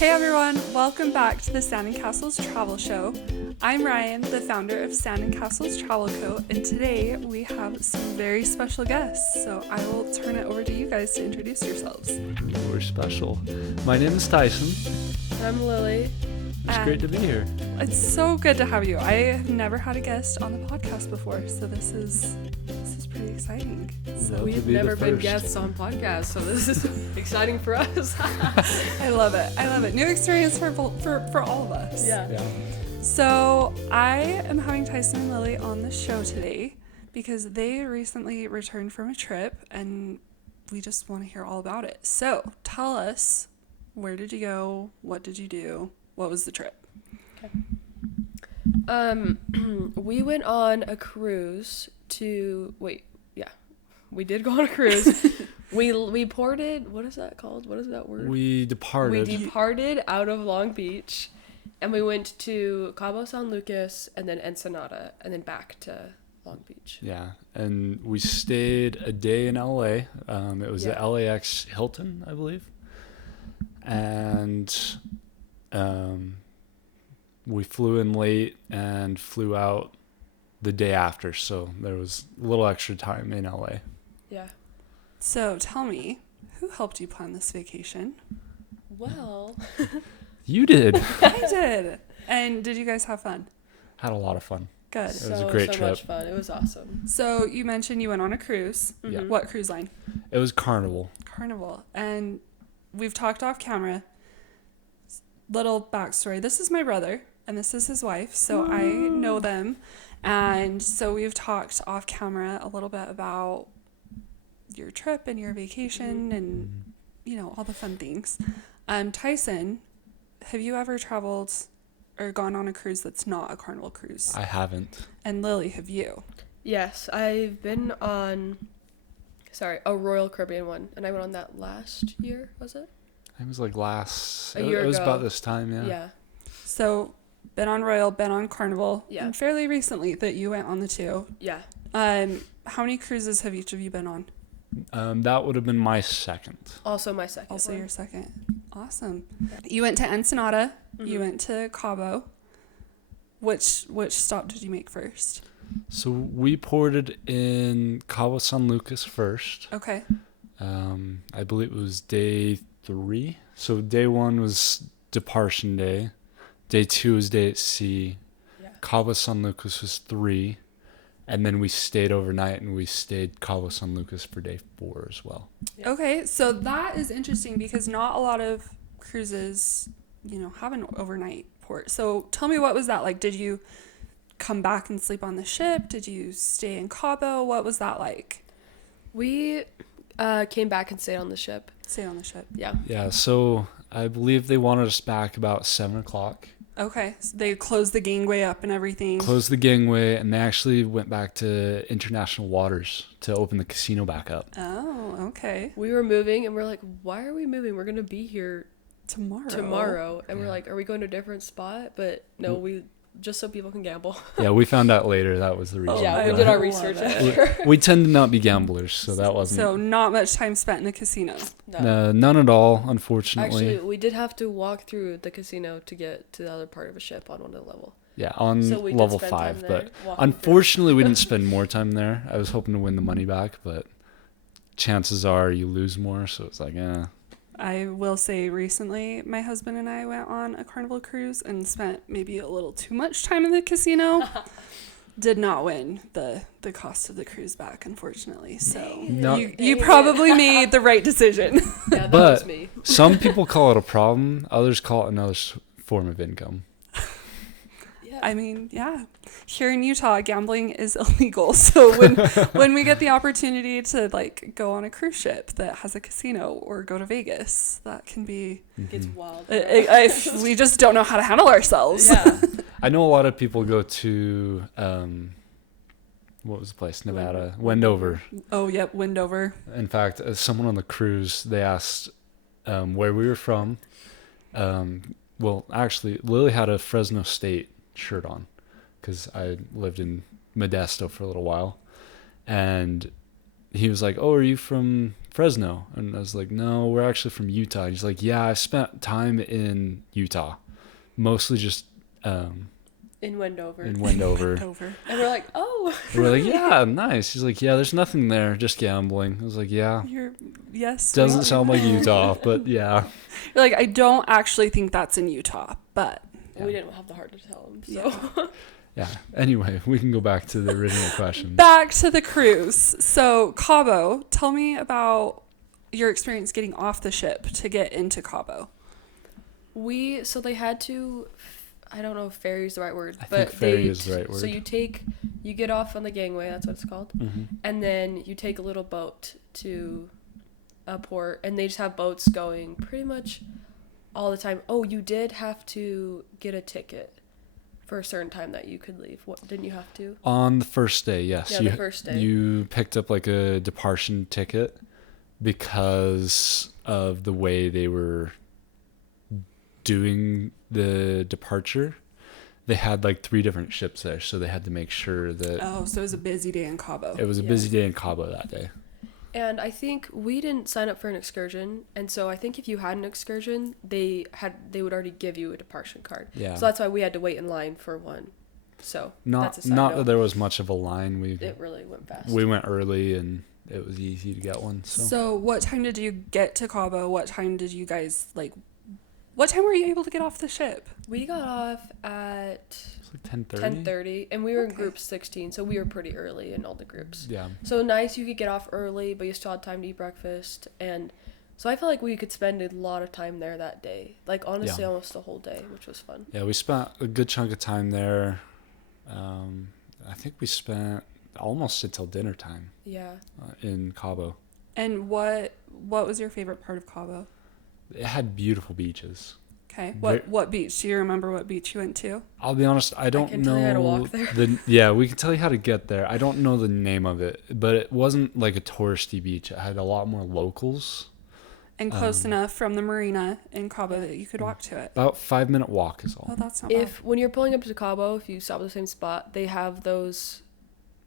Hey everyone, welcome back to the Sand and Castles Travel Show. I'm Ryan, the founder of Sand and Castles Travel Co., and today we have some very special guests, so I will turn it over to you guys to introduce yourselves. We're special. My name is Tyson. I'm Lily. It's great to be here. It's so good to have you. I have never had a guest on the podcast before, so this is pretty exciting. So We've never been guests on podcasts, so this is exciting for us. I love it. New experience for all of us. Yeah. So I am having Tyson and Lily on the show today because they recently returned from a trip and we just want to hear all about it. So tell us, where did you go? What did you do? What was the trip? Okay. We went on a cruise we did go on a cruise. We ported, what is that called? What is that word? We departed out of Long Beach, and we went to Cabo San Lucas, and then Ensenada, and then back to Long Beach. Yeah, and we stayed a day in LA. It was the LAX Hilton, I believe. And we flew in late and flew out the day after, so there was a little extra time in LA. Yeah. So tell me, who helped you plan this vacation? Well, You did. I did. And did you guys have fun? Had a lot of fun. Good. It was a great trip. Much fun. It was awesome. So you mentioned you went on a cruise. Yeah. What cruise line? It was Carnival. Carnival. And we've talked off camera. Little backstory. This is my brother and this is his wife. So I know them. And so we've talked off camera a little bit about your trip and your vacation and, you know, all the fun things. Tyson, have you ever traveled or gone on a cruise that's not a Carnival cruise? I haven't. And Lily, have you? Yes, I've been on, a Royal Caribbean one, and I went on that last year, was it? It was like A year It was ago. about this time, yeah. Yeah. So, been on Royal, been on Carnival, Yeah. and fairly recently that you went on the two. Yeah. How many cruises have each of you been on? That would have been my second. Also my second Also one. your second. Awesome. You went to Ensenada. You went to Cabo. Which stop did you make first? So we ported in Cabo San Lucas first. Okay. I believe it was day 3. So day 1 was departure day. Day 2 was day at sea. Yeah. Cabo San Lucas was 3. And then we stayed overnight and we stayed Cabo San Lucas for day 4 as well. Yeah. Okay, so that is interesting because not a lot of cruises, have an overnight port. So tell me, what was that like? Did you come back and sleep on the ship? Did you stay in Cabo? What was that like? We came back and stayed on the ship. Stay on the ship. Yeah. Yeah, so I believe they wanted us back about 7 o'clock. Okay, so they closed the gangway up and everything. Closed the gangway, and they actually went back to international waters to open the casino back up. Oh, okay. We were moving, and we're like, why are we moving? We're going to be here Tomorrow. And we're like, are we going to a different spot? But no, we just so people can gamble. Yeah, we found out later that was the reason. Yeah, we I did our love research it. after. We tend to not be gamblers, so that wasn't... So not much time spent in the casino. No. None at all, unfortunately. Actually, we did have to walk through the casino to get to the other part of a ship on one of the level. Yeah, on So we did level spend 5. time But there walking unfortunately, we didn't spend more time there. I was hoping to win the money back, but chances are you lose more, so it's like, I will say recently my husband and I went on a Carnival cruise and spent maybe a little too much time in the casino. Did not win the cost of the cruise back, unfortunately. So No. you probably made the right decision. Yeah, that But was me. some people call it a problem. Others call it another form of income. Yeah. I mean, yeah. Here in Utah, gambling is illegal. So when we get the opportunity to like go on a cruise ship that has a casino or go to Vegas, that can be. It's wild. We just don't know how to handle ourselves. Yeah. I know a lot of people go to, what was the place? Nevada. Wendover. Oh, yep, Wendover. In fact, someone on the cruise, they asked where we were from. Well, actually, Lily had a Fresno State shirt on because I lived in Modesto for a little while. And he was like, oh, are you from Fresno. And I was like, no, we're actually from Utah. He's like, yeah, I spent time in Utah, mostly just In Wendover. in Wendover. Over. And we're like, oh. We're like, yeah, nice. He's like, yeah, there's nothing there, just gambling. I was like, yeah, Yes. doesn't sound like Utah, but yeah. You're like, I don't actually think that's in Utah, but We didn't have the heart to tell him, so. Yeah. Anyway, we can go back to the original question. back to the cruise. So Cabo, tell me about your experience getting off the ship to get into Cabo. So they had to, I don't know if ferry is the right word, I but think ferry is the right word. So you get off on the gangway, that's what it's called, and then you take a little boat to a port, and they just have boats going pretty much all the time. Oh, you did have to get a ticket for a certain time that you could leave. What, didn't you have to? On the first day, yes. Yeah, the first day. You picked up like a departure ticket because of the way they were doing the departure. They had like 3 different ships there, so they had to make sure that Oh, so it was a busy day in Cabo. it was a busy day in Cabo that day. And I think we didn't sign up for an excursion, and so I think if you had an excursion, they would already give you a departure card. Yeah. So that's why we had to wait in line for one. So that's a side Not note. that there was much of a line. It really went fast. We went early and it was easy to get one. So what time did you get to Cabo? What time did you guys what time were you able to get off the ship? We got off at It's like 10:30. 10:30, and we were in Okay. group 16, so we were pretty early in all the groups. Yeah. So nice, you could get off early, but you still had time to eat breakfast, and so I feel like we could spend a lot of time there that day. Like honestly, Yeah. almost the whole day, which was fun. Yeah, we spent a good chunk of time there. I think we spent almost until dinner time Yeah. in Cabo. And what was your favorite part of Cabo? It had beautiful beaches. Okay. Very- What beach? Do you remember what beach you went to? I'll be honest, I don't can know tell you how to walk there. Yeah, we can tell you how to get there. I don't know the name of it, but it wasn't like a touristy beach. It had a lot more locals. And close enough from the marina in Cabo that you could walk to it. About 5-minute walk is all. Oh, that's not bad. When you're pulling up to Cabo, if you stop at the same spot, they have those.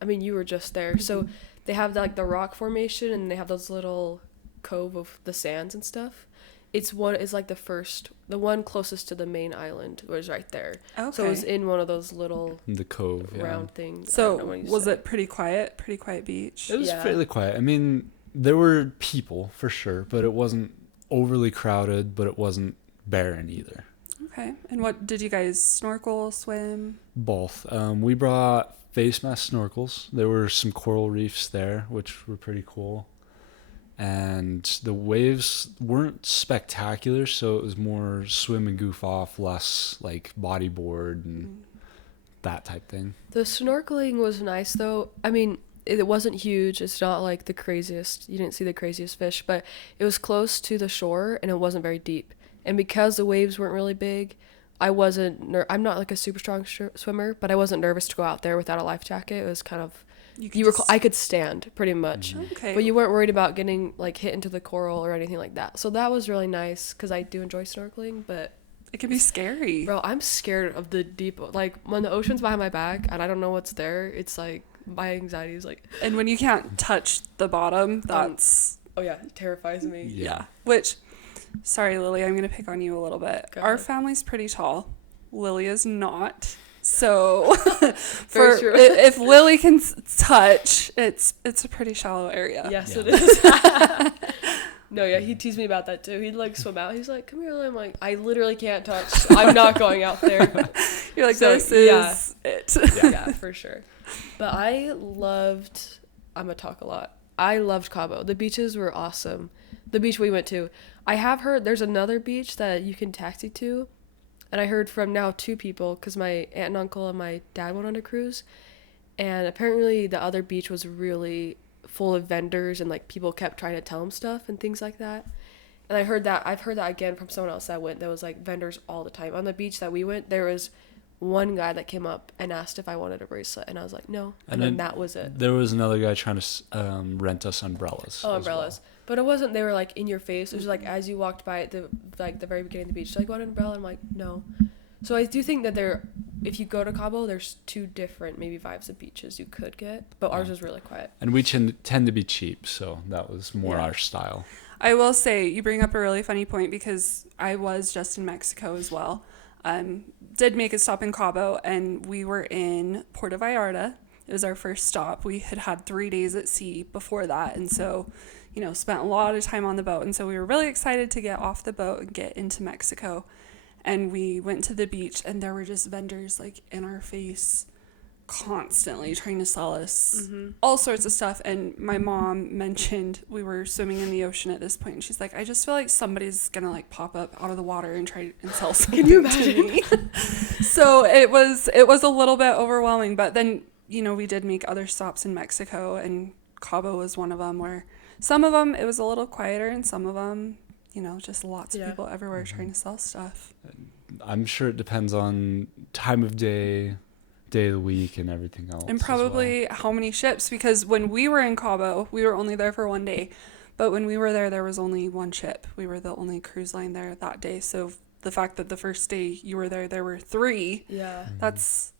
I mean, you were just there, so they have like the rock formation, and they have those little cove of the sands and stuff. It's like the one closest to the main island was right there. Okay. So it was in one of those little The cove. Yeah. round things. So was it pretty quiet? Pretty quiet beach? It was Yeah. fairly quiet. I mean, there were people for sure, but it wasn't overly crowded, but it wasn't barren either. Okay. And what did you guys snorkel, swim? Both. We brought face mask snorkels. There were some coral reefs there, which were pretty cool. And the waves weren't spectacular, so it was more swim and goof off, less like bodyboard and that type thing. The snorkeling was nice though. I mean, it wasn't huge. It's not like the craziest. You didn't see the craziest fish, but it was close to the shore and it wasn't very deep. And because the waves weren't really big, I'm not like a super strong swimmer, but I wasn't nervous to go out there without a life jacket. It was kind of I could stand pretty much. Okay. But you weren't worried about getting like hit into the coral or anything like that. So that was really nice because I do enjoy snorkeling, but It can be scary. bro, I'm scared of the deep. Like when the ocean's behind my back and I don't know what's there, it's like my anxiety is like, And when you can't touch the bottom, that's oh yeah, it terrifies me. yeah. Which, sorry, Lily, I'm gonna pick on you a little bit. Go Our ahead. family's pretty tall. Lily is not. So, Very true. if Lily can touch, it's a pretty shallow area. Yes, Yeah. it is. No, yeah, he teased me about that too. He'd like swim out. He's like, "Come here, Lily." I'm like, "I literally can't touch. I'm not going out there." You're like, So, this is it. Yeah, for sure. But I'm gonna talk a lot. I loved Cabo. The beaches were awesome. The beach we went to. I have heard there's another beach that you can taxi to. And I heard from now 2 people, because my aunt and uncle and my dad went on a cruise. And apparently the other beach was really full of vendors and like people kept trying to tell them stuff and things like that. And I've heard that again from someone else that went. There was like vendors all the time. On the beach that we went, there was one guy that came up and asked if I wanted a bracelet. And I was like, no. And then that was it. There was another guy trying to rent us umbrellas. Oh, as umbrellas. But it wasn't, they were like in your face. It was like as you walked by at the very beginning of the beach, like, want an umbrella? I'm like, no. So I do think that if you go to Cabo, there's 2 different maybe vibes of beaches you could get, but ours was really quiet. And we tend to be cheap, so that was more Yeah. our style. I will say you bring up a really funny point because I was just in Mexico as well. Did make a stop in Cabo, and we were in Puerto Vallarta. It was our first stop. We had 3 days at sea before that, and so, spent a lot of time on the boat. And so we were really excited to get off the boat and get into Mexico. And we went to the beach, and there were just vendors like in our face constantly trying to sell us all sorts of stuff. And my mom mentioned we were swimming in the ocean at this point, and she's like, I just feel like somebody's gonna like pop up out of the water and try and sell something. Can you imagine? to me. So it was a little bit overwhelming, but then we did make other stops in Mexico, and Cabo was one of them, where some of them it was a little quieter, and some of them just lots of people everywhere trying to sell stuff. I'm sure it depends on time of day of the week, and everything else. And probably how many ships, because when we were in Cabo, we were only there for 1 day. But when we were there was only 1 ship. We were the only cruise line there that day. So the fact that the first day you were there were 3, Yeah. that's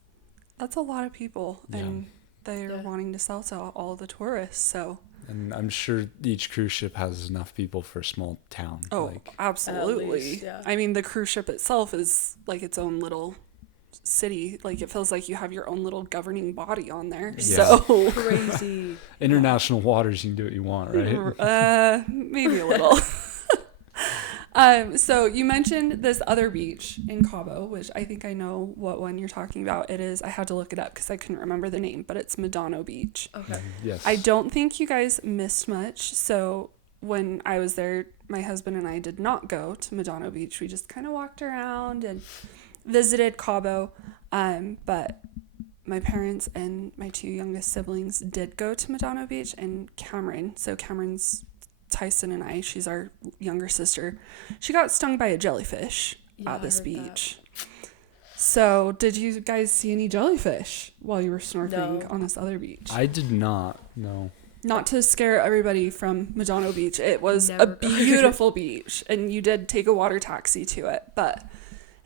a lot of people. Yeah. And they're wanting to sell to all the tourists. So. And I'm sure each cruise ship has enough people for a small town. Oh, absolutely. At least, yeah. I mean, the cruise ship itself is like its own little city. Like, it feels like you have your own little governing body on there. Yeah. So Crazy. International waters, you can do what you want, right? Maybe a little. So you mentioned this other beach in Cabo, which I think I know what one you're talking about. It is, I had to look it up because I couldn't remember the name, but it's Medano Beach. Okay. Yes. I don't think you guys missed much. So when I was there, my husband and I did not go to Medano Beach. We just kind of walked around and visited Cabo. But my parents and my 2 youngest siblings did go to Medano Beach, and Cameron, so Cameron's Tyson and I, she's our younger sister, she got stung by a jellyfish Yeah, at this I heard beach. So did you guys see any jellyfish while you were snorkeling No. on this other beach? I did not. No. Not to scare everybody from Medano Beach. It was a Never. beautiful beach, and you did take a water taxi to it, but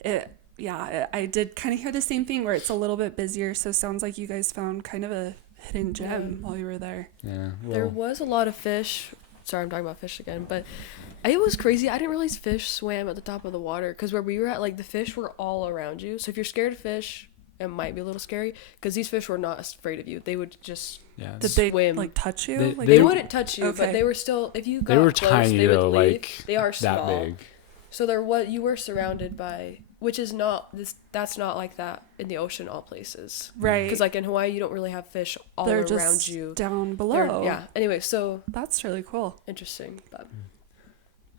I did kind of hear the same thing where it's a little bit busier. So it sounds like you guys found kind of a hidden gem while you were there. Yeah. There Well, was a lot of fish. Sorry, I'm talking about fish again, but it was crazy. I didn't realize fish swam at the top of the water, because where we were at, like, the fish were all around you. So if you're scared of fish, it might be a little scary, because these fish were not afraid of you. They would just yeah. Did they swim. like touch you? They- Like, they wouldn't touch you, Okay. but they were still, if you got They were close, tiny they would though, leave. like They are that small. big. So you were surrounded by, which is not this. That's not like that in the ocean, all places. right. Because like in Hawaii, you don't really have fish all They're around just you. down They're- below. Yeah. Anyway, so That's really cool. interesting. But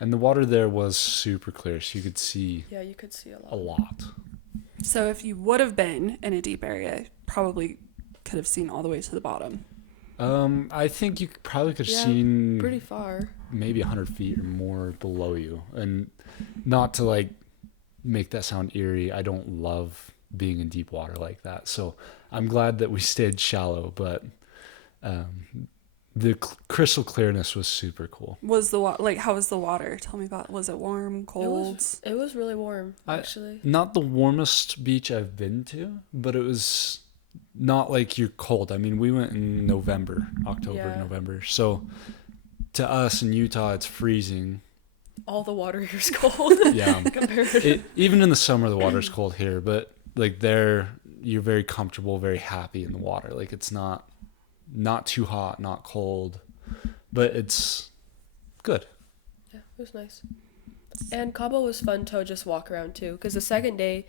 And the water there was super clear, so you could see yeah, you could see a lot. a lot. So if you would have been in a deep area, probably could have seen all the way to the bottom. I think you probably could have Yeah, seen Pretty far. maybe 100 feet or more below you. And not to like make that sound eerie, I don't love being in deep water like that. So I'm glad that we stayed shallow, but the crystal clearness was super cool. Was the how was the water? Tell me about. Was it warm, cold? It was really warm, I- actually. Not the warmest beach I've been to, but it was not like you're cold. I mean, we went in October, Yeah. November. So to us in Utah, it's freezing. All the water here is cold. Yeah. compared. Even in the summer, the water's cold here, but like there, you're very comfortable, very happy in the water. Like it's not too hot, not cold, but it's good. Yeah, it was nice. And Cabo was fun to just walk around too, because the second day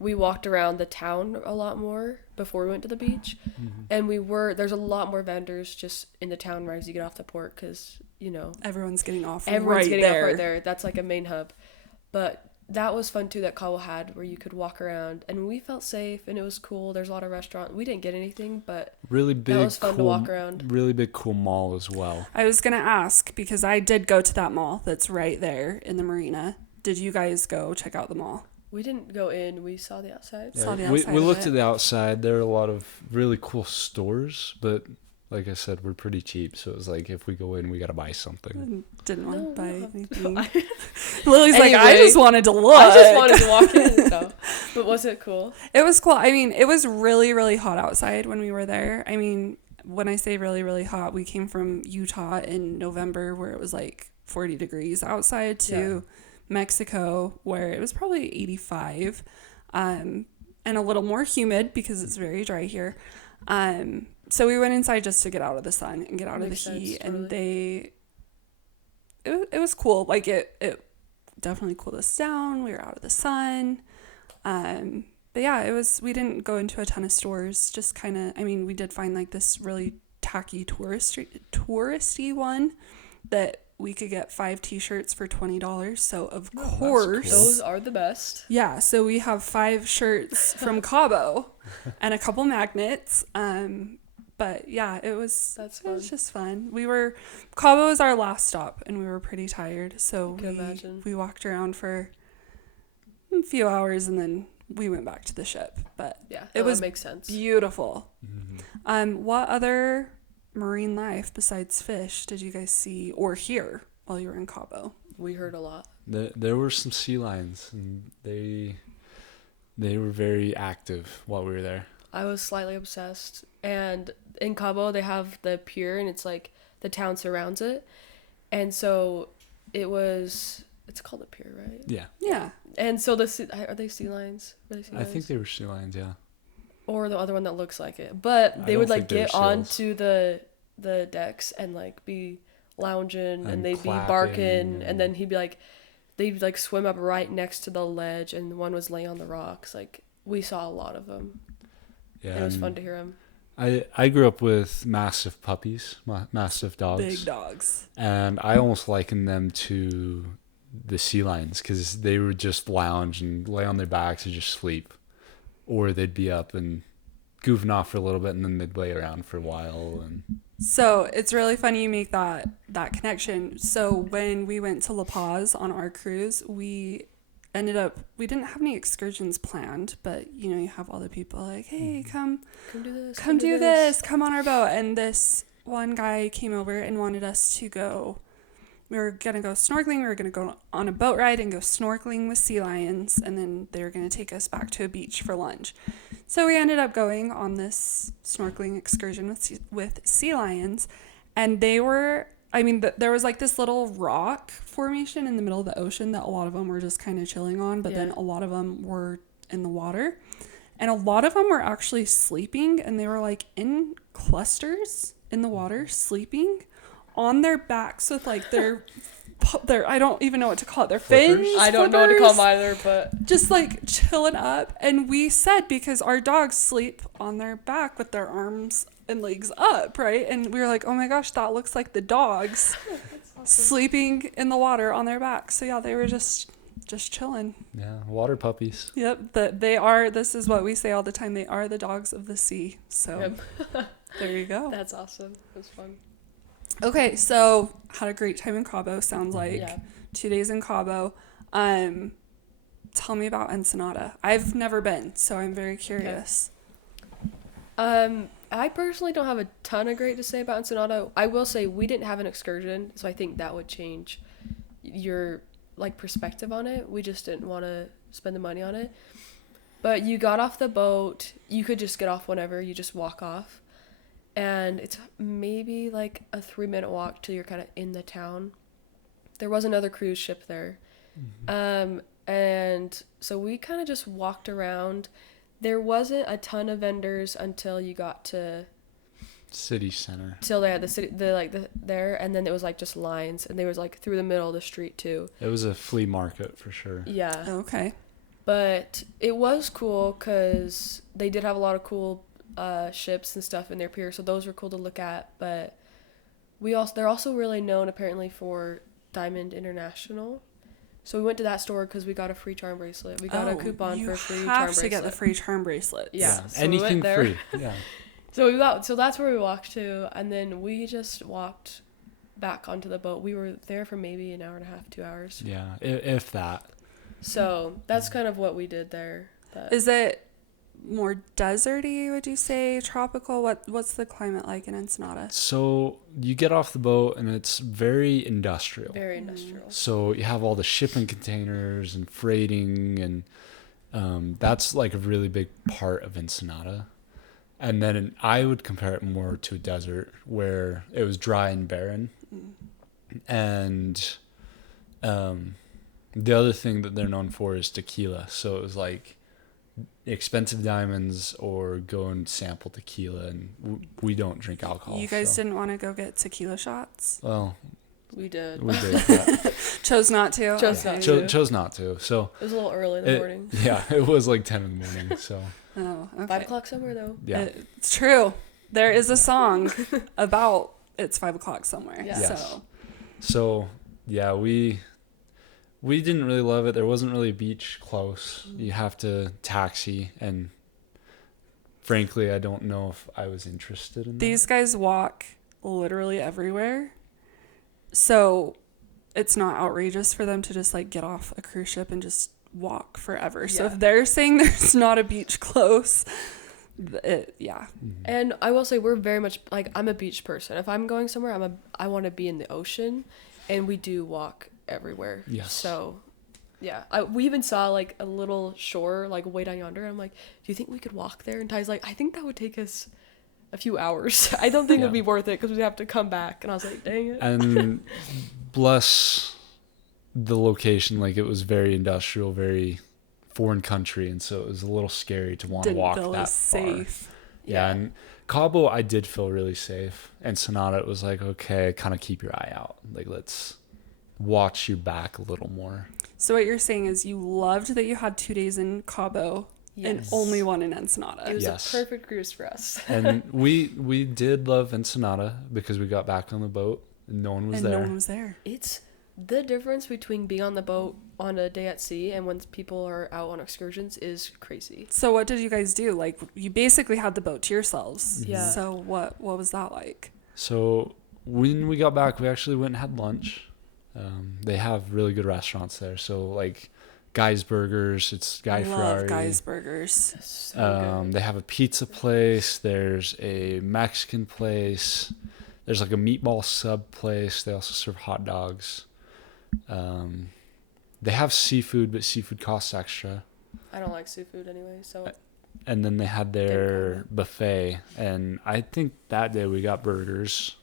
we walked around the town a lot more before we went to the beach. And there's a lot more vendors just in the town right as you get off the port, because Everyone's getting off. everyone's right getting there. off right there. That's like a main hub. But that was fun too, that Cabo had, where you could walk around and we felt safe and it was cool. There's a lot of restaurants. We didn't get anything, but Really big, that was fun to cool, walk around. really big, cool mall as well. I was gonna ask because I did go to that mall that's right there in the marina. Did you guys go check out the mall? We didn't go in. We saw the outside. Saw the we outside we of looked it. at the outside. There are a lot of really cool stores, but like I said, we're pretty cheap. So it was like, if we go in, we got to buy something. Didn't want No, to buy no. anything. Lily's like, I Anyway, just wanted to look. I just wanted to walk in. So. But was it cool? It was cool. I mean, it was really, really hot outside when we were there. I mean, when I say really, really hot, we came from Utah in November where it was like 40 degrees outside to Mexico where it was probably 85 and a little more humid because it's very dry here. So we went inside just to get out of the sun and get out of the heat. Totally. And it was cool. Like it definitely cooled us down. We were out of the sun. But yeah, we didn't go into a ton of stores, just kind of, I mean, we did find like this really tacky touristy one that we could get 5 t-shirts for $20. So of course, Those are the best. yeah. So we have 5 shirts from Cabo and a couple magnets. But yeah, it was just fun. Cabo was our last stop and we were pretty tired. So we walked around for a few hours and then we went back to the ship. But yeah, it was makes sense. Beautiful. What other marine life besides fish did you guys see or hear while you were in Cabo? We heard a lot. There were some sea lions, and they were very active while we were there. I was slightly obsessed. And in Cabo, they have the pier, and it's like the town surrounds it. And so it's called a pier, right? Yeah. Yeah. And so are they sea lions? I think they were sea lions, yeah. Or the other one that looks like it. But they would like get onto the decks and like be lounging and they'd be barking and then they'd like swim up right next to the ledge and one was laying on the rocks. Like we saw a lot of them. Yeah. And it was fun to hear them. I grew up with massive puppies, massive dogs. Big dogs. And I almost likened them to the sea lions because they would just lounge and lay on their backs and just sleep. Or they'd be up and goofing off for a little bit and then they'd lay around for a while. So it's really funny you make that connection. So when we went to La Paz on our cruise, we didn't have any excursions planned, but you have all the people like, hey, come do this, come on our boat. And this one guy came over and wanted us to go. We were going to go snorkeling. We were going to go on a boat ride and go snorkeling with sea lions. And then they were going to take us back to a beach for lunch. So we ended up going on this snorkeling excursion with sea lions. And there was like this little rock formation in the middle of the ocean that a lot of them were just kind of chilling on. But then a lot of them were in the water. And a lot of them were actually sleeping. And they were like in clusters in the water sleeping on their backs with like their I don't even know what to call it, their fins. I don't know what to call them either, but just like chilling up. And we said because our dogs sleep on their back with their arms and legs up, right? And we were like, oh my gosh, that looks like the dogs awesome. Sleeping in the water on their back. So yeah, they were just chilling. Yeah, water puppies. Yep, this is what we say all the time, they are the dogs of the sea. So there you go. That's awesome. It was fun. Okay, so had a great time in Cabo, sounds like. Yeah. 2 days in Cabo. Tell me about Ensenada. I've never been, so I'm very curious. Okay. I personally don't have a ton of great to say about Ensenada. I will say we didn't have an excursion, so I think that would change your like perspective on it. We just didn't want to spend the money on it. But you got off the boat. You could just get off whenever. You just walk off. And it's maybe like a 3-minute walk till you're kind of in the town. There was another cruise ship there. Mm-hmm. And so we kind of just walked around. There wasn't a ton of vendors until you got to city center. Till they had there, and then it was like just lines, and they was like through the middle of the street too. It was a flea market for sure. Yeah. Okay. But it was cool because they did have a lot of cool ships and stuff in their pier, so those were cool to look at. But they're also really known apparently for Diamond International. So we went to that store because we got a free charm bracelet. We got a coupon for a free charm bracelet. You have to get the free charm bracelet. Yeah. So anything free. Yeah. So that's where we walked to, and then we just walked back onto the boat. We were there for maybe an hour and a half, 2 hours. Yeah, if that. So that's kind of what we did there. Is it more deserty, would you say? Tropical? What's the climate like in Ensenada? So you get off the boat and it's very industrial. Very industrial. So you have all the shipping containers and freighting, and That's like a really big part of Ensenada. And then I would compare it more to a desert where it was dry and barren. And the other thing that they're known for is tequila. So it was like expensive diamonds or go and sample tequila. And we don't drink alcohol. You guys didn't want to go get tequila shots? Well, We did. we did. But Chose not to? Chose Okay. not to. chose not to. So It was a little early in the morning. yeah, it was like 10 in the morning. So Oh, okay. 5 o'clock somewhere though. yeah. It's true. There is a song about it's 5 o'clock somewhere. Yeah. Yes. So So yeah, we didn't really love it. There wasn't really a beach close. You have to taxi, and frankly, I don't know if I was interested in these guys walk literally everywhere. So it's not outrageous for them to just like get off a cruise ship and just walk forever. So Yeah. if they're saying there's not a beach close, yeah. And I will say we're very much like, I'm a beach person. If I'm going somewhere, I want to be in the ocean, and we do walk everywhere. Yes. So yeah, we even saw like a little shore like way down yonder. I'm like, do you think we could walk there? And Ty's like, I think that would take us a few hours. I don't think Yeah. it'd be worth it because we'd have to come back. And I was like, dang it. And bless the location, like it was very industrial, very foreign country, and so it was a little scary to want to Didn't walk feel that as far. safe. Yeah, and Cabo, I did feel really safe. And Sonata, it was like, okay, kind of keep your eye out. Like, let's watch your back a little more. So what you're saying is you loved that you had 2 days in Cabo and Yes. only one in Ensenada. It was Yes. a perfect cruise for us. And we did love Ensenada because we got back on the boat and no one was and there. no one was there. It's the difference between being on the boat on a day at sea and when people are out on excursions is crazy. So what did you guys do? Like you basically had the boat to yourselves. Yeah. So what was that like? So when we got back, we actually went and had lunch. They have really good restaurants there. So like Guy's Burgers, it's Guy I Ferrari. love Guy's Burgers. So good. They have a pizza place. There's a Mexican place. There's like a meatball sub place. They also serve hot dogs. They have seafood, but seafood costs extra. I don't like seafood anyway, so And then they had their buffet. And I think that day we got burgers.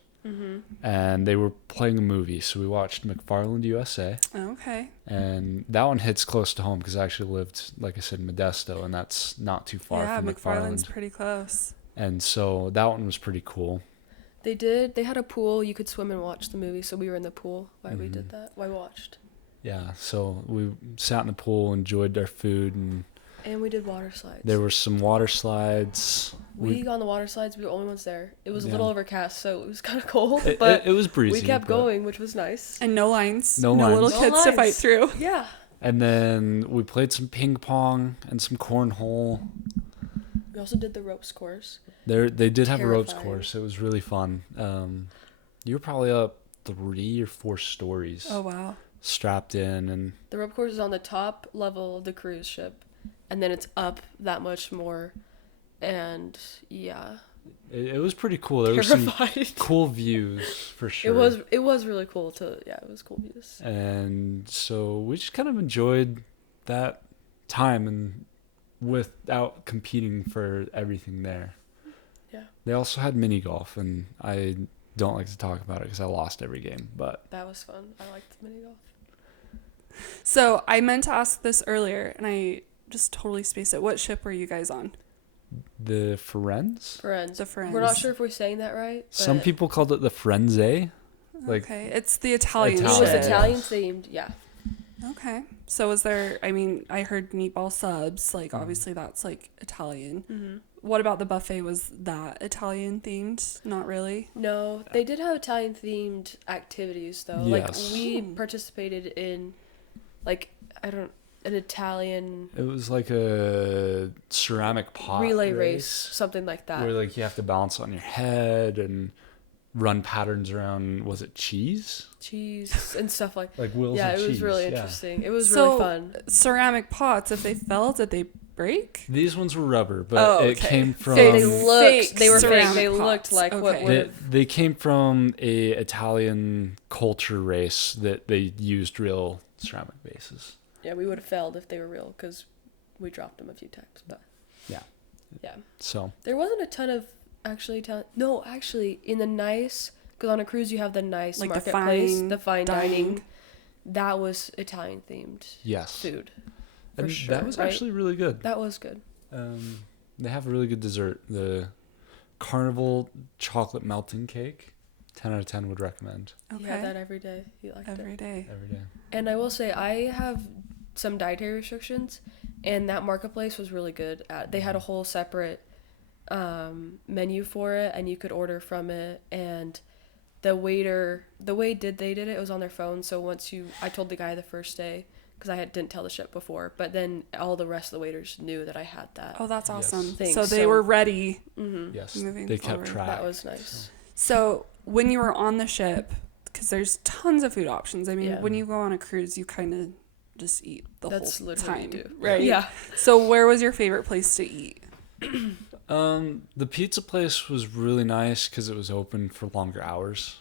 And they were playing a movie. So we watched McFarland USA. Okay. And that one hits close to home because I actually lived, like I said, in Modesto. And that's not too far Yeah, from McFarland's McFarland. pretty close. And so that one was pretty cool. they had a pool you could swim and watch the movie, so we were in the pool while we did that. While we watched. Yeah, so we sat in the pool, enjoyed our food, and And we did water slides. there were some water slides. We on the water slides, we were the only ones there. It was a Yeah. little overcast, so it was kind of cold, It, but it was breezy. we kept but- going, which was nice. And no lines. No No lines. little No kids to fight lines. through. Yeah. And then we played some ping pong and some cornhole. We also did the ropes course. They did have a ropes Terrifying. course. It was really fun. You were probably up 3 or 4 stories, Oh wow. strapped in, and The rope course is on the top level of the cruise ship, and then it's up that much more. And yeah, it was pretty cool. There were some terrified. cool views for sure. It was really cool it was cool views. And so we just kind of enjoyed that time and without competing for everything there. Yeah. They also had mini golf, and I don't like to talk about it because I lost every game. But That was fun. I liked the mini golf. So I meant to ask this earlier and I just totally spaced it. What ship were you guys on? the Firenze, Friends. The Friends. We're not sure if we're saying that right. some but people called it the Firenze. Like Okay. It's the Italian It Italian. was ship. Italian themed, yeah. Okay. So was there, I mean, I heard meatball subs, like obviously that's like Italian. Mm-hmm. What about the buffet? Was that Italian themed? Not really. No, they did have Italian themed activities though. Yes. Like we Hmm. participated in, like an Italian it was like a ceramic pot relay race, something like that. where like you have to balance on your head and run patterns around. Was it cheese? Cheese and stuff like. Like wheels Yeah, of it cheese. was really yeah. interesting. It was So- really fun. Ceramic pots, if they fell, did they break? These ones were rubber, but Oh, it okay. came from They Fake looked. They were fake. ceramic They pots. looked like what Okay. would they, have. they came from a Italian culture race that they used real ceramic bases. Yeah, we would have failed if they were real because we dropped them a few times, but Yeah. yeah. So There wasn't a ton of actually Italian. No, actually, in the nice, because on a cruise you have the nice Like the marketplace, fine the fine dining. dining. That was Italian themed yes, food. and sure, that was right? actually really good. That was good. They have a really good dessert. The Carnival chocolate melting cake. 10 out of 10 would recommend. You had that every day. You liked Every it. day. Every day. And I will say, I have some dietary restrictions, and that marketplace was really good. They had a whole separate menu for it, and you could order from it. And the waiter, they did it was on their phone. So I told the guy the first day, because I didn't tell the ship before, but then all the rest of the waiters knew that I had that. Oh, that's awesome. Yes. So they were ready. Yes, Moving they kept forward. track. That was nice. So when you were on the ship, because there's tons of food options. I mean, Yeah. when you go on a cruise, you kind of just eat the That's whole literally time, what you do. right? Yeah. So where was your favorite place to eat? The pizza place was really nice because it was open for longer hours,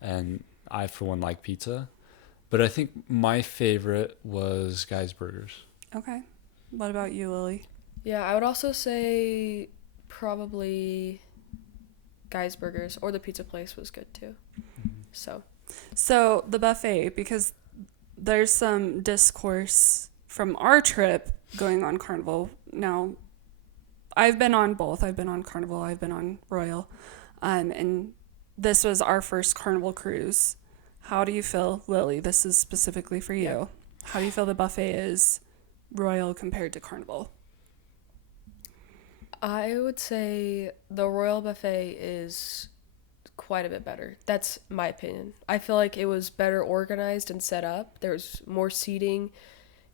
and I, for one, like pizza. But I think my favorite was Guy's Burgers. Okay. What about you, Lily? Yeah, I would also say probably Guy's Burgers, or the pizza place was good too. So the buffet, because there's some discourse from our trip going on Carnival. Now, I've been on both. I've been on Carnival. I've been on Royal. And this was our first Carnival cruise. How do you feel, Lily? This is specifically for you. How do you feel the buffet is Royal compared to Carnival? I would say the Royal Buffet is quite a bit better. That's my opinion. I feel like it was better organized and set up. There was more seating,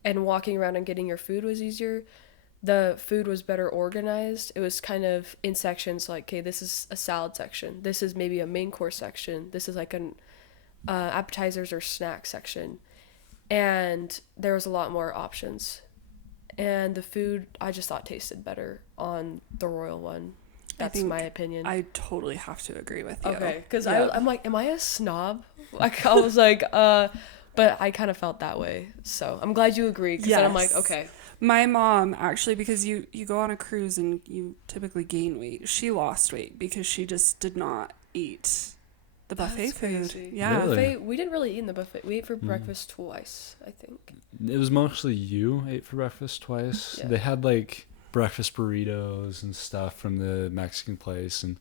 and walking around and getting your food was easier. The food was better organized. It was kind of in sections, like, okay, this is a salad section. This is maybe a main course section. This is like an appetizers or snack section. And there was a lot more options. And the food, I just thought tasted better on the Royal one. That's my opinion. I totally have to agree with you. Okay, because Yeah. I'm like, am I a snob? Like, I was like, but I kind of felt that way. So I'm glad you agree, because then I'm like, Yes. okay. My mom, actually, because you go on a cruise and you typically gain weight, she lost weight because she just did not eat the buffet That's food. crazy. Yeah. Really? Buffet, we didn't really eat in the buffet. We ate for breakfast twice, I think. It was mostly you ate for breakfast twice. Yeah. They had like breakfast burritos and stuff from the Mexican place, and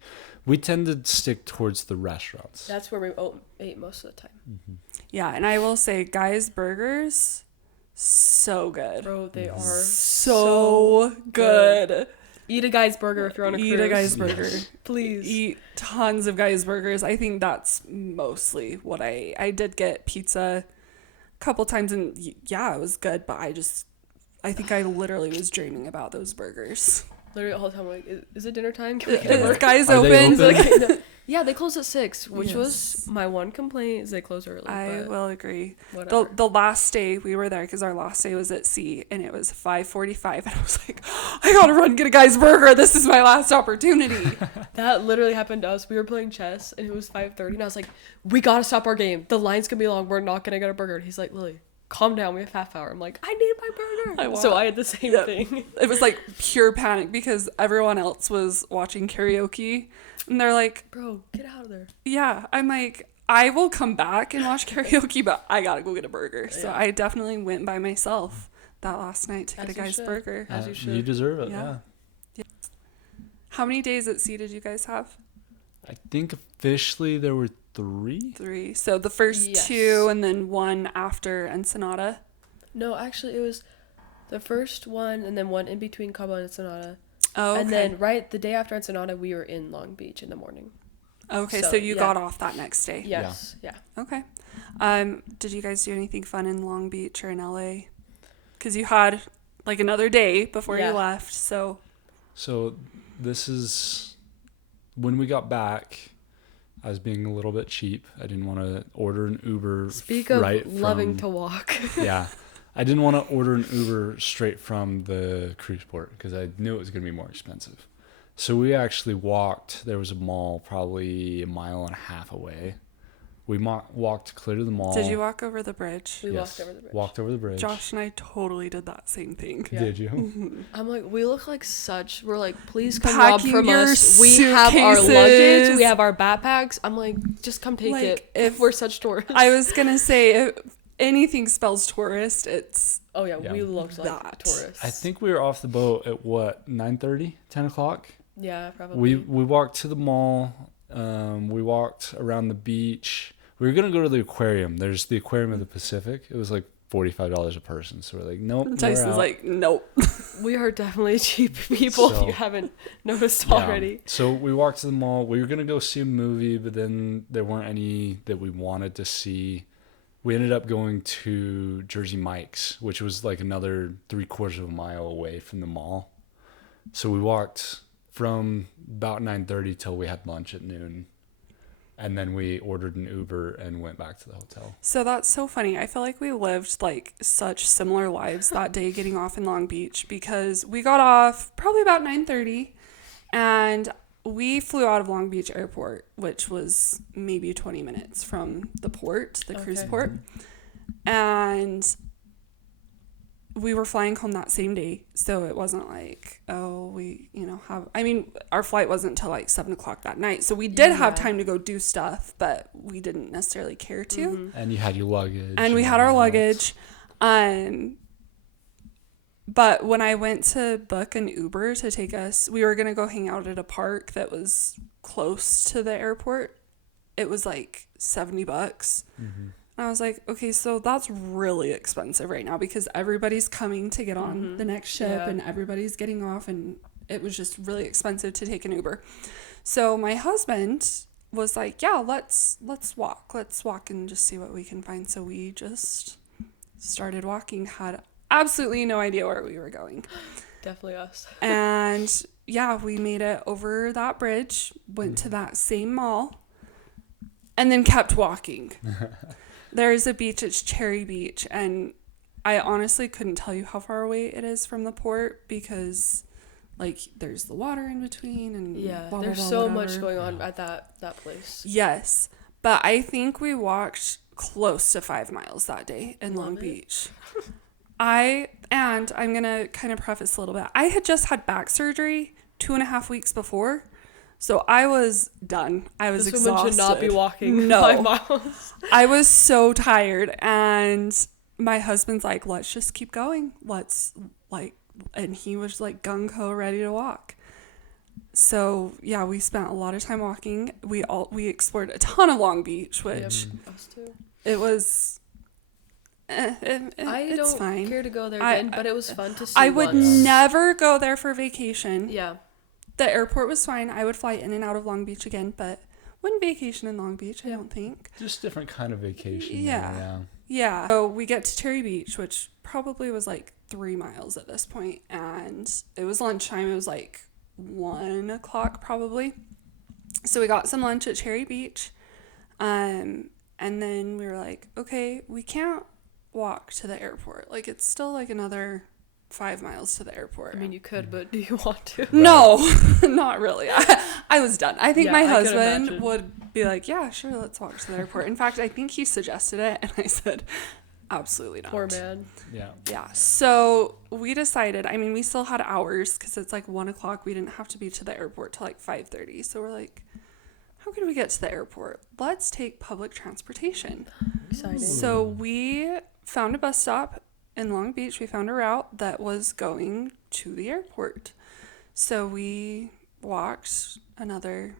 we tended to stick towards the restaurants. That's where we ate most of the time. Yeah, and I will say, Guy's Burgers, so good. Bro, they are So good. Eat a Guy's Burger if you're on a cruise. Eat a Guy's Burger. Please. Eat tons of Guy's Burgers. I think that's mostly what I did get pizza a couple times, and yeah, it was good, but I think I literally was dreaming about those burgers. Literally all the time, I'm like, is it dinner time? Can we get a Is burger? Guy's Are they open? open? Okay, no. Yeah, they close at 6, which was Yes. my one complaint, is they close early. I but will agree. whatever. The last day we were there, because our last day was at sea, and it was 5:45, and I was like, I gotta run get a Guy's Burger. This is my last opportunity. That literally happened to us. We were playing chess, and it was 5:30, and I was like, we gotta stop our game. The line's gonna be long. We're not gonna get a burger. And he's like, Lily, calm down. We have half hour. I'm like, I need my burger. So I had the same thing. It was like pure panic because everyone else was watching karaoke, and they're like, Bro, get out of there. yeah. I'm like, I will come back and watch karaoke, but I gotta go get a burger. So Yeah. I definitely went by myself that last night to get As a you Guy's should. Burger. As you You should. deserve it, Yeah. yeah. How many days at sea did you guys have? I think officially there were 3. 3. So the first Yes. 2 and then 1 after Ensenada. No, actually, it was the first one, and then one in between Cabo and Ensenada. Oh, okay. And then right the day after Ensenada, we were in Long Beach in the morning. Okay, so so, you yeah. got off that next day. Yes, yeah. Okay. Did you guys do anything fun in Long Beach or in LA? Because you had like another day before Yeah. you left. So So this is when we got back. I was being a little bit cheap. I didn't want to order an Uber. Speak of right loving from- to walk. Yeah, I didn't want to order an Uber straight from the cruise port because I knew it was going to be more expensive. So we actually walked. There was a mall probably a mile and a half away. We walked clear to the mall. Did you walk over the bridge? We Yes. walked over the bridge. Walked over the bridge. Josh and I totally did that same thing. Yeah. Did you? I'm like, we look like such. We're like, please come Packing rob from your us. We have our suitcases. luggage. We have our backpacks. I'm like, just come take Like, it. if- We're such tourists. I was gonna say, if anything spells tourist, it's Oh yeah, Yeah. we looked like That. tourists. I think we were off the boat at what, 9:30, 10 o'clock? Yeah, probably. We walked to the mall. We walked around the beach. We were gonna go to the aquarium. There's the Aquarium of the Pacific. It was like $45 a person. So we're like, nope. we're Tyson's out. like, nope. We are definitely cheap people. So- if you haven't noticed Yeah. already. So we walked to the mall. We were gonna go see a movie, but then there weren't any that we wanted to see. We ended up going to Jersey Mike's, which was like another 3/4 of a mile away from the mall. So we walked from about 9:30 till we had lunch at noon. And then we ordered an Uber and went back to the hotel. So that's so funny. I feel like we lived like such similar lives that day getting off in Long Beach, because we got off probably about 9:30 and we flew out of Long Beach Airport, which was maybe 20 minutes from the port, the cruise Okay. port. And we were flying home that same day. So it wasn't like, oh, we, our flight wasn't until like 7 o'clock that night. So we did have Yeah. time to go do stuff, but we didn't necessarily care to. Mhm. And you had your luggage. And we had our everything else. luggage. But when I went to book an Uber to take us, we were going to go hang out at a park that was close to the airport. It was like $70. Mhm. And I was like, okay, so that's really expensive right now because everybody's coming to get on the next ship Yeah. and everybody's getting off, and it was just really expensive to take an Uber. So my husband was like, yeah, let's walk and just see what we can find. So we just started walking, had absolutely no idea where we were going. Definitely us. And yeah, we made it over that bridge, went to that same mall, and then kept walking. There's a beach, it's Cherry Beach, and I honestly couldn't tell you how far away it is from the port because like there's the water in between and Yeah, blah, blah, there's blah, so whatever. much going on at that place. Yes, but I think we walked close to 5 miles that day in Love Long it. Beach. I'm gonna kind of preface a little bit. I had just had back surgery 2.5 weeks before, so I was done. I was This woman exhausted. should not be walking No. 5 miles. I was so tired, and my husband's like, "Let's just keep going. And he was like gung ho, ready to walk. So yeah, we spent a lot of time walking. We explored a ton of Long Beach, which Yep, us too. it was. I It's don't fine. care to go there I- again, but it was fun to see. I would once. never go there for vacation. Yeah, The airport was fine. I would fly in and out of Long Beach again, but wouldn't vacation in Long Beach, I don't think. Just different kind of vacation. Yeah. Yeah. Yeah. So we get to Cherry Beach, which probably was like 3 miles at this point, and it was lunchtime. It was like 1 o'clock probably. So we got some lunch at Cherry Beach. And then we were like, okay, we can't walk to the airport. Like it's still like another 5 miles to the airport. I mean you could, but do you want to? No, not really. I was done. I think Yeah, my I could husband imagine. would be like, yeah, sure, let's walk to the airport. In fact, I think he suggested it, and I said, absolutely not. Poor man. Yeah. Yeah. So we decided, I mean, we still had hours because it's like 1 o'clock. We didn't have to be to the airport till like 5:30. So we're like, how can we get to the airport? Let's take public transportation. Exciting. So we found a bus stop in Long Beach. We found a route that was going to the airport. So we walked another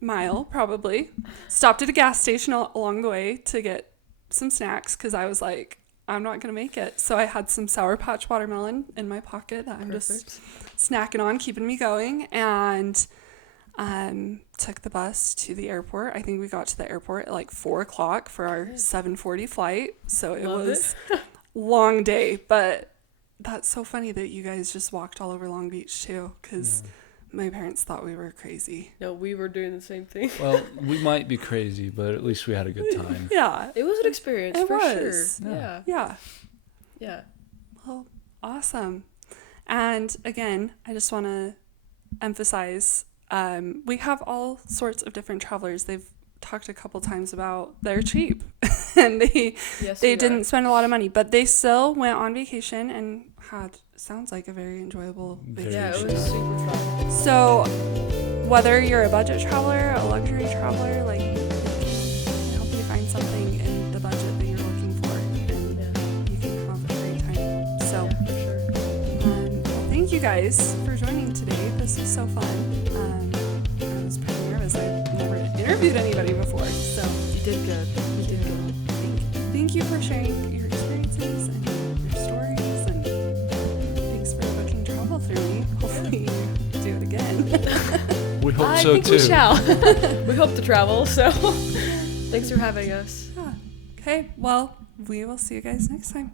mile, probably. Stopped at a gas station along the way to get some snacks because I was like, I'm not going to make it. So I had some Sour Patch watermelon in my pocket that I'm just snacking on, keeping me going. And took the bus to the airport. I think we got to the airport at like 4 o'clock for our 7:40 flight. So it Love was long day, but that's so funny that you guys just walked all over Long Beach too, because my parents thought we were crazy. No, we were doing the same thing. Well, we might be crazy, but at least we had a good time. Yeah. It was an experience It for was. sure. Yeah. Yeah. Yeah. Well, awesome. And again, I just want to emphasize, we have all sorts of different travelers. talked a couple times about they're cheap and they Yes, they we didn't are. spend a lot of money, but they still went on vacation and had sounds like a very enjoyable Very Yeah, vacation. it was super fun. So whether you're a budget traveler, a luxury traveler, like we can help you find something in the budget that you're looking for, and Yeah, you can have a great time. So yeah, for sure. well, thank you guys for joining today. This was so fun. I was pretty nervous. I've never interviewed anybody before, so You did good. You did good. thank you for sharing your experiences and your stories, and thanks for booking travel through me. Hopefully you do it again. We hope I so think too. we shall. We hope to travel, so thanks for having us. Yeah. Okay, well, we will see you guys next time.